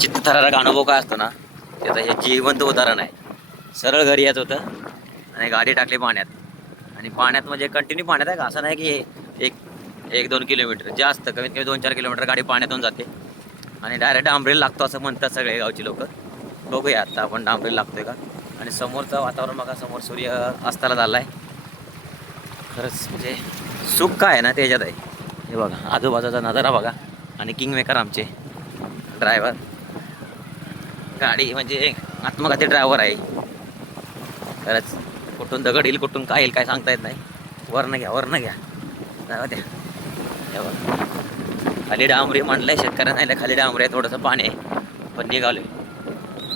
चित्तथरारक अनुभव काय असतो ना त्याचं हे जिवंत उदाहरण आहे. सरळ घरी येत होतं आणि गाडी टाकली पाण्यात. आणि पाण्यात म्हणजे कंटिन्यू पाण्यात आहे का? असं नाही की हे एक एक दोन किलोमीटर. जास्त कमीत कमी दोन चार किलोमीटर गाडी पाण्यातून जाते. आणि डायरेक्ट डांबरेल लागतो असं म्हणतात सगळे गावची लोक. बघूया आता आपण डांबरेल लागतोय का? आणि समोरचं वातावरण बघा समोर सूर्य अस्ताला झाला आहे खरंच म्हणजे सुख काय आहे ना त्याच्यात आहे. हे बघा आजूबाजूचा नजारा बघा. आणि किंगमेकर आमचे ड्रायव्हर गाडी म्हणजे आत्मघाती ड्रायव्हर आहे. खरंच कुठून दगड येईल कुठून काय येईल काय सांगता येत नाही. वरनं घ्या वरनं घ्या. जाऊ द्या. खाली डांबरी म्हणलंय शेतकऱ्यांना नाही खाली डांबरी आहे थोडंसं पाणी आहे. पण निघालोय.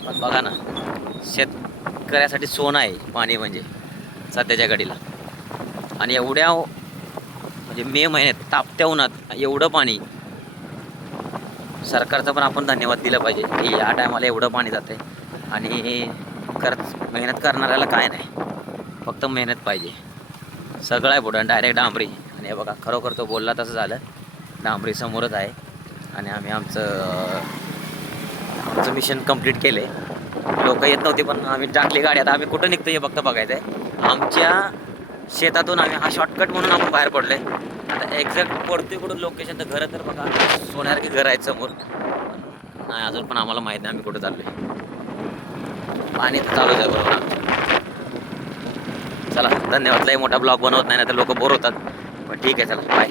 पण बघा ना शेतकऱ्यासाठी सोनं आहे पाणी म्हणजे सध्याच्या घडीला. आणि एवढ्या म्हणजे मे महिन्यात तापत्या उन्हात एवढं पाणी सरकारचं पण आपण धन्यवाद दिलं पाहिजे की या टायमाला एवढं पाणी जाते आणि खरंच मेहनत करणाऱ्याला काय नाही. फक्त मेहनत पाहिजे. सगळं आहे पुढं. डायरेक्ट डांबरी. आणि हे बघा खरोखर तो बोलला तसं झालं. डांबरी समोरच आहे. आणि आम्ही आमचं आमचं मिशन कंप्लीट केले लोक येत नव्हते पण आम्ही टाकली गाडी. आता आम्ही कुठं निघतो हे फक्त बघायचं आहे आमच्या शेतातून आम्ही हा शॉर्टकट म्हणून आपण बाहेर पडलोय. आता एक्झॅक्ट पडतोय कुठून लोकेशन तर घरं तर बघा. सोन्यासारखी घर आहेत समोर. नाही अजून पण आम्हाला माहीत नाही आम्ही कुठं चाललोय. पाणी तर चालूच आहे बरोबर. चला धन्यवाद. लय मोठा ब्लॉग बनवत नाही तर लोक बोर होतात. पण ठीक आहे चला बाय